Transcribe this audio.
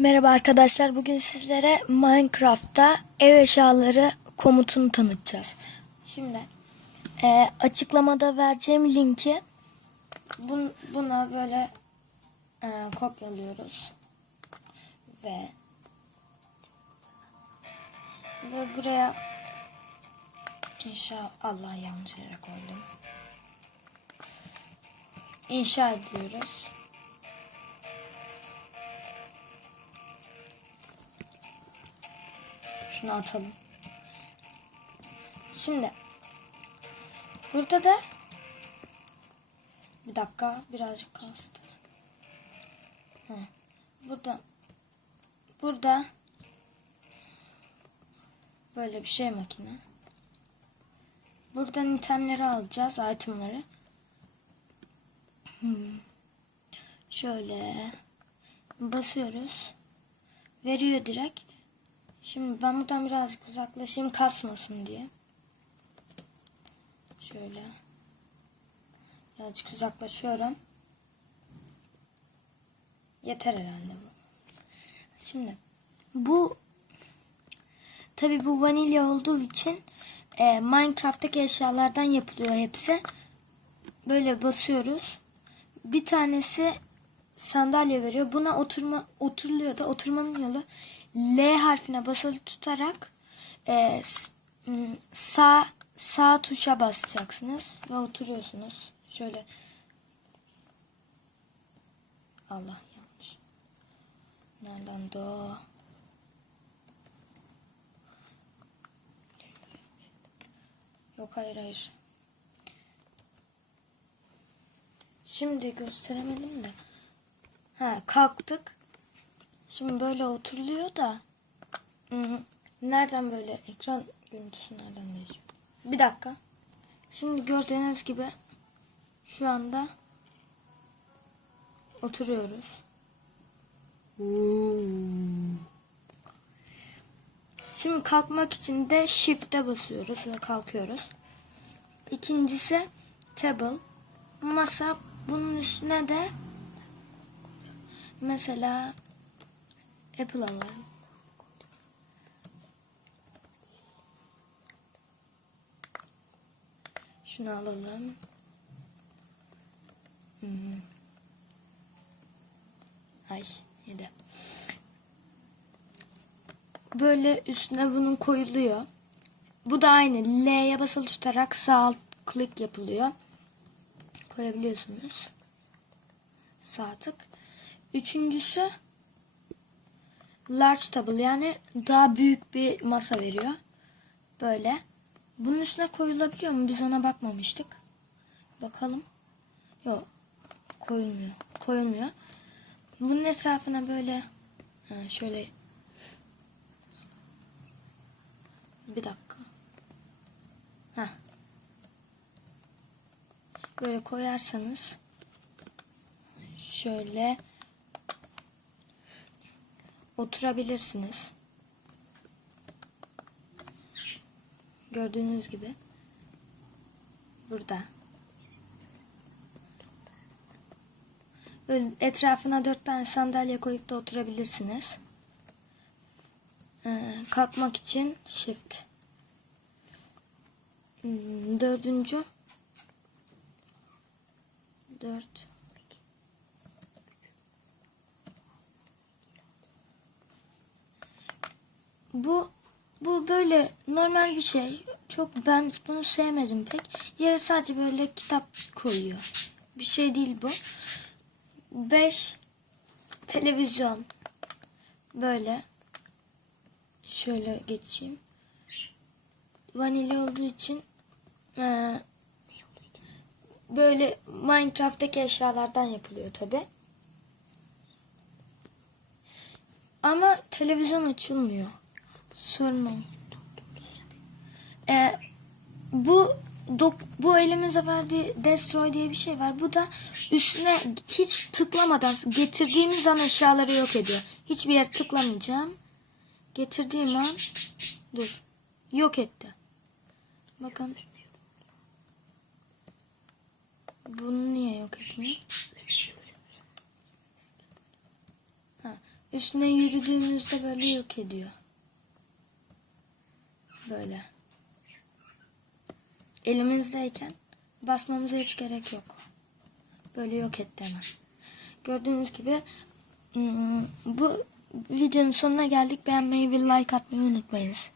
Merhaba arkadaşlar. Bugün sizlere Minecraft'ta ev eşyaları komutunu tanıtacağız. Şimdi e, açıklamada vereceğim linki bun, buna böyle e, kopyalıyoruz ve ve buraya inşa Allah yanlış yere koydum. İnşa ediyoruz. Şunu atalım. Şimdi burada da bir dakika birazcık. Hı. Burada burada böyle bir şey makine. Buradan itemleri alacağız, itemleri. Hmm. Şöyle basıyoruz. Veriyor direkt. Şimdi ben buradan birazcık uzaklaşayım kasmasın diye. Şöyle. Birazcık uzaklaşıyorum. Yeter herhalde bu. Şimdi bu tabi bu vanilya olduğu için e, Minecraft'taki eşyalardan yapılıyor hepsi. Böyle basıyoruz. Bir tanesi sandalye veriyor. Buna oturma oturuluyor da oturmanın yolu L harfine basılı tutarak e, sağ sağ tuşa basacaksınız ve oturuyorsunuz. Şöyle Allah yanlış. Nereden do? Yok hayır hayır. Şimdi gösteremedim de. Ha kalktık. Şimdi böyle oturuluyor da nereden böyle ekran görüntüsü nereden değişiyor? Bir dakika. Şimdi gördüğünüz gibi şu anda oturuyoruz. Şimdi kalkmak için de shift'e basıyoruz ve kalkıyoruz. İkincisi table. Masa bunun üstüne de mesela Apple alalım. Şunu alalım. Hmm. Ay yedi. Böyle üstüne bunun koyuluyor. Bu da aynı. L'ye basılı tutarak sağ alt klik yapılıyor. Koyabiliyorsunuz. Sağ tık. Üçüncüsü large table yani daha büyük bir masa veriyor. Böyle. Bunun üstüne koyulabiliyor mu? Biz ona bakmamıştık. Bakalım. Yok. Koyulmuyor. Koyulmuyor. Bunun etrafına böyle şöyle bir dakika. Heh. Böyle koyarsanız şöyle oturabilirsiniz. Gördüğünüz gibi burada. Böyle etrafına dört tane sandalye koyup da oturabilirsiniz. Ee, kalkmak için shift. Hmm, dördüncü. Dört. Bu bu böyle normal bir şey. Çok ben bunu sevmedim pek. Yere sadece böyle kitap koyuyor. Bir şey değil bu. 5 televizyon böyle şöyle geçeyim. Vanilya olduğu için eee, böyle Minecraft'taki eşyalardan yapılıyor tabi. Ama televizyon açılmıyor. Sorun. Ee, bu dok, bu elimize verdiği destroy diye bir şey var. Bu da üstüne hiç tıklamadan getirdiğimiz an eşyaları yok ediyor. Hiçbir yer tıklamayacağım. Getirdiğim an dur. Yok etti. Bakın. Bunu niye yok etmiyor? Ha, Üstüne yürüdüğümüzde böyle yok ediyor. Böyle. Elimizdeyken basmamıza hiç gerek yok. Böyle yok etti hemen. Gördüğünüz gibi hmm, bu videonun sonuna geldik. Beğenmeyi ve like atmayı unutmayınız.